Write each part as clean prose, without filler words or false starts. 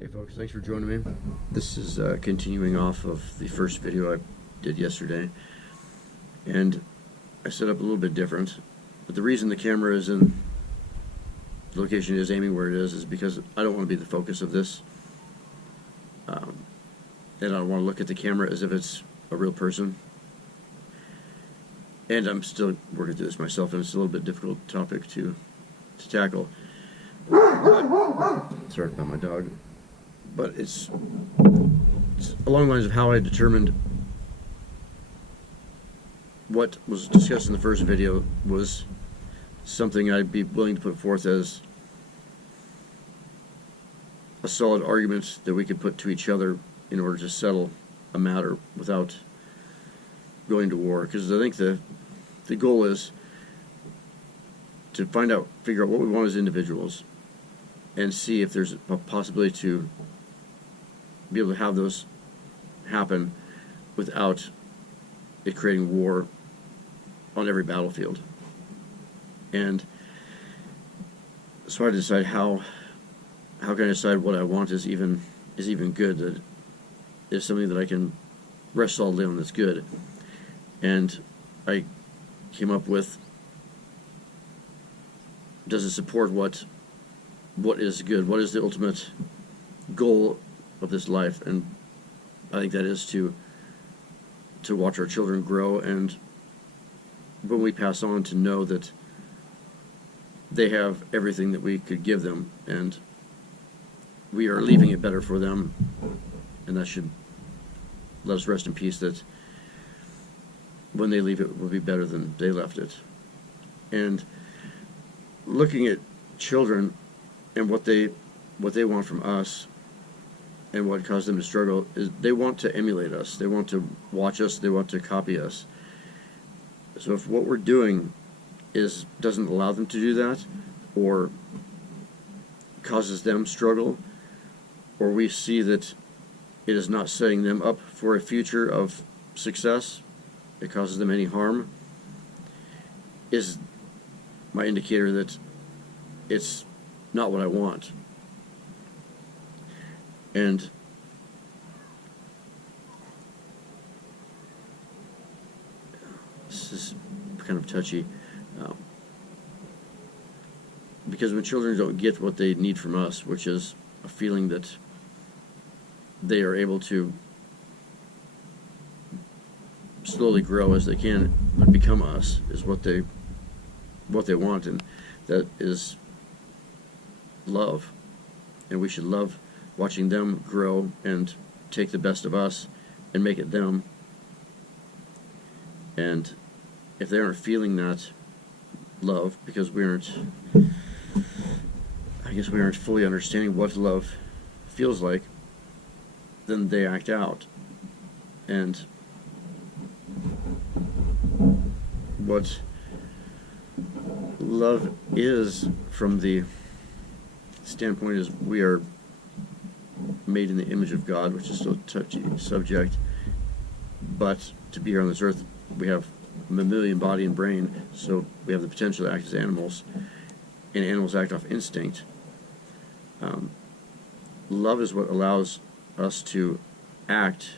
Hey folks, thanks for joining me. This is continuing off of the first video I did yesterday, and I set up a little bit different, but the reason the camera is in the location it is, aiming where it is because I don't want to be the focus of this, and I don't want to look at the camera as if it's a real person, and I'm still working through this myself, and it's a little bit difficult topic to tackle. Sorry about my dog. But it's along the lines of how I determined what was discussed in the first video was something I'd be willing to put forth as a solid argument that we could put to each other in order to settle a matter without going to war. Because I think the goal is to figure out what we want as individuals and see if there's a possibility to be able to have those happen without it creating war on every battlefield. And so I decide how can I decide what I want is even good, that is something that I can rest solidly on that's good. And I came up with, does it support what is good? What is the ultimate goal of this life? And I think that is to watch our children grow, and when we pass on, to know that they have everything that we could give them, and we are leaving it better for them, and that should let us rest in peace that when they leave it will be better than they left it. And looking at children and what they want from us, and what caused them to struggle, is they want to emulate us. They want to watch us. They want to copy us. So if what we're doing doesn't allow them to do that, or causes them struggle, or we see that it is not setting them up for a future of success, it causes them any harm, is my indicator that it's not what I want. And this is kind of touchy, because when children don't get what they need from us, which is a feeling that they are able to slowly grow as they can and become us, is what they want, and that is love. And we should love watching them grow and take the best of us and make it them. And if they aren't feeling that love, because we aren't fully understanding what love feels like, then they act out. And what love is, from the standpoint, is we are made in the image of God, which is still a touchy subject, but to be here on this earth, we have a mammalian body and brain, so we have the potential to act as animals, and animals act off instinct. Love is what allows us to act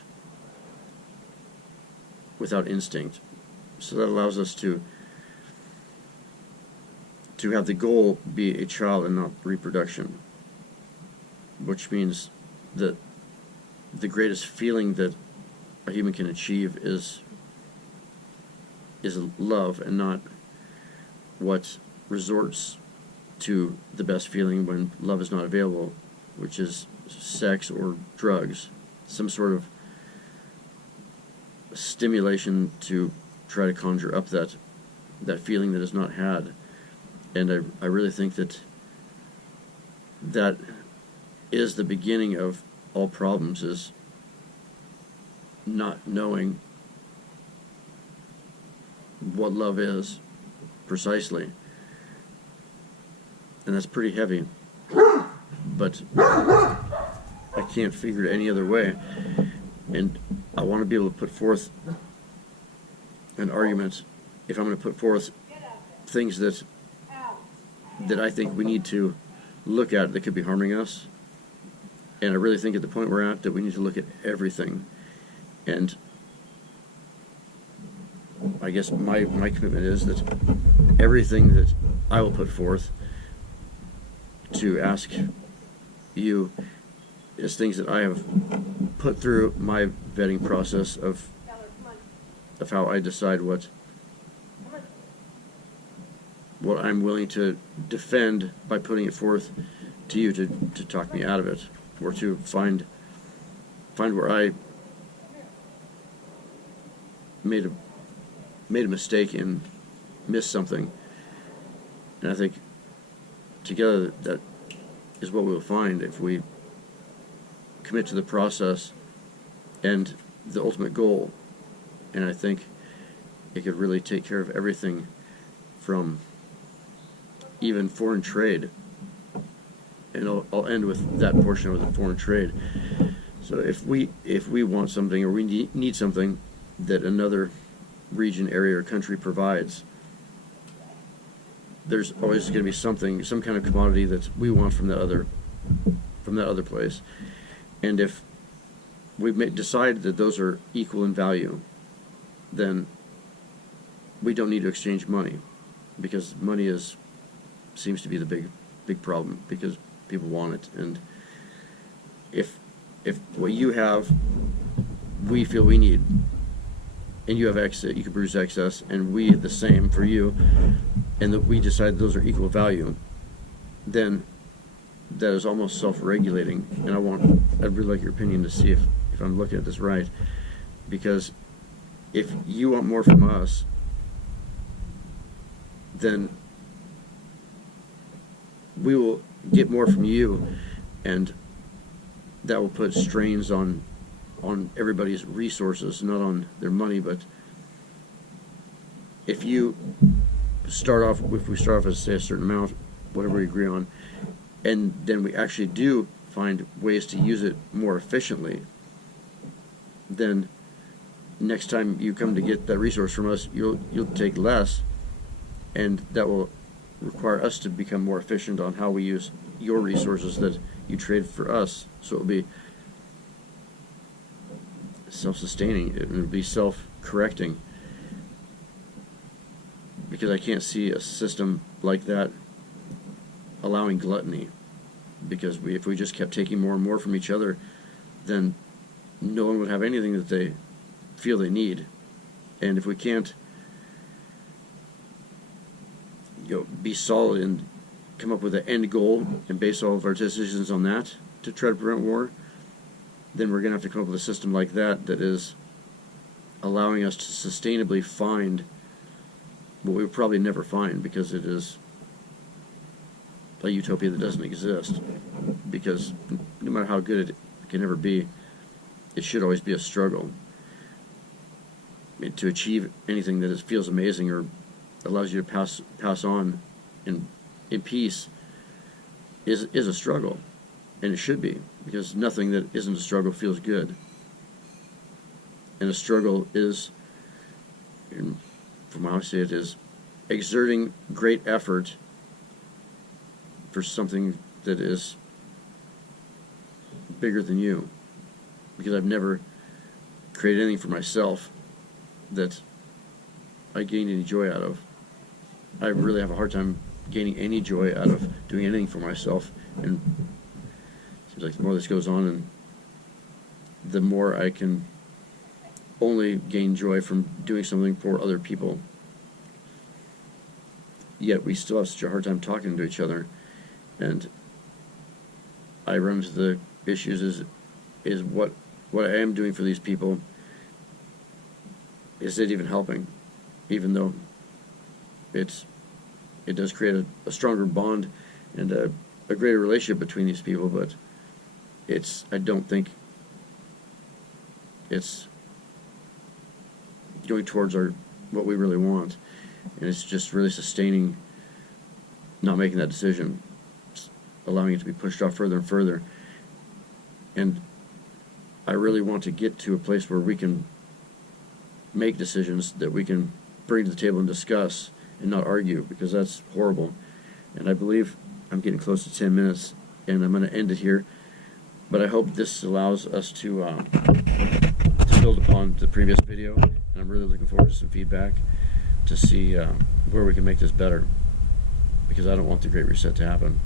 without instinct, so that allows us to have the goal be a child and not reproduction, which means that the greatest feeling that a human can achieve is love, and not what resorts to the best feeling when love is not available, which is sex or drugs, some sort of stimulation to try to conjure up that feeling that is not had. And I really think that is the beginning of all problems, is not knowing what love is precisely. And that's pretty heavy, but I can't figure it any other way. And I want to be able to put forth an argument, if I'm going to put forth things that I think we need to look at that could be harming us, And I really think at the point we're at that we need to look at everything. And I guess my commitment is that everything that I will put forth to ask you is things that I have put through my vetting process of how I decide what I'm willing to defend by putting it forth to you to talk me out of it, or to find where I made a mistake and missed something. And I think together that is what we'll find if we commit to the process and the ultimate goal. And I think it could really take care of everything, from even foreign trade. And I'll end with that portion of the foreign trade. So if we want something, or we need something that another region, area, or country provides, there's always going to be some kind of commodity that we want from that other place. And if we decide that those are equal in value, then we don't need to exchange money, because money seems to be the big problem, because people want it. And if what you have we feel we need, and you have excess, you can produce excess, and we the same for you, and that we decide those are equal value, then that is almost self-regulating. And I'd really like your opinion to see if I'm looking at this right. Because if you want more from us, then we will get more from you, and that will put strains on everybody's resources, not on their money. But if we start off as, say, a certain amount, whatever we agree on, and then we actually do find ways to use it more efficiently, then next time you come to get that resource from us, you'll take less, and that will require us to become more efficient on how we use your resources that you trade for us. So it'll be self-sustaining, it'll be self-correcting, because I can't see a system like that allowing gluttony. Because if we just kept taking more and more from each other, then no one would have anything that they feel they need. And if we can't be solid and come up with an end goal and base all of our decisions on that to try to prevent war, then we're going to have to come up with a system like that is allowing us to sustainably find what we would probably never find, because it is a utopia that doesn't exist. Because no matter how good it can ever be, it should always be a struggle. To achieve anything that feels amazing or allows you to pass on in peace is a struggle, and it should be, because nothing that isn't a struggle feels good. And a struggle is, from how I see it, is exerting great effort for something that is bigger than you. Because I've never created anything for myself that I gained any joy out of. I really have a hard time gaining any joy out of doing anything for myself, and it seems like the more this goes on, and the more I can only gain joy from doing something for other people. Yet we still have such a hard time talking to each other, and I run into the issues is what I am doing for these people, is it even helping? Even though it does create a stronger bond and a greater relationship between these people, but I don't think it's going towards what we really want. And it's just really sustaining not making that decision, allowing it to be pushed off further and further. And I really want to get to a place where we can make decisions that we can bring to the table and discuss and not argue, because that's horrible. And I believe I'm getting close to 10 minutes, and I'm going to end it here. But I hope this allows us to build upon the previous video, and I'm really looking forward to some feedback to see where we can make this better, because I don't want the Great Reset to happen.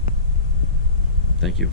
Thank you.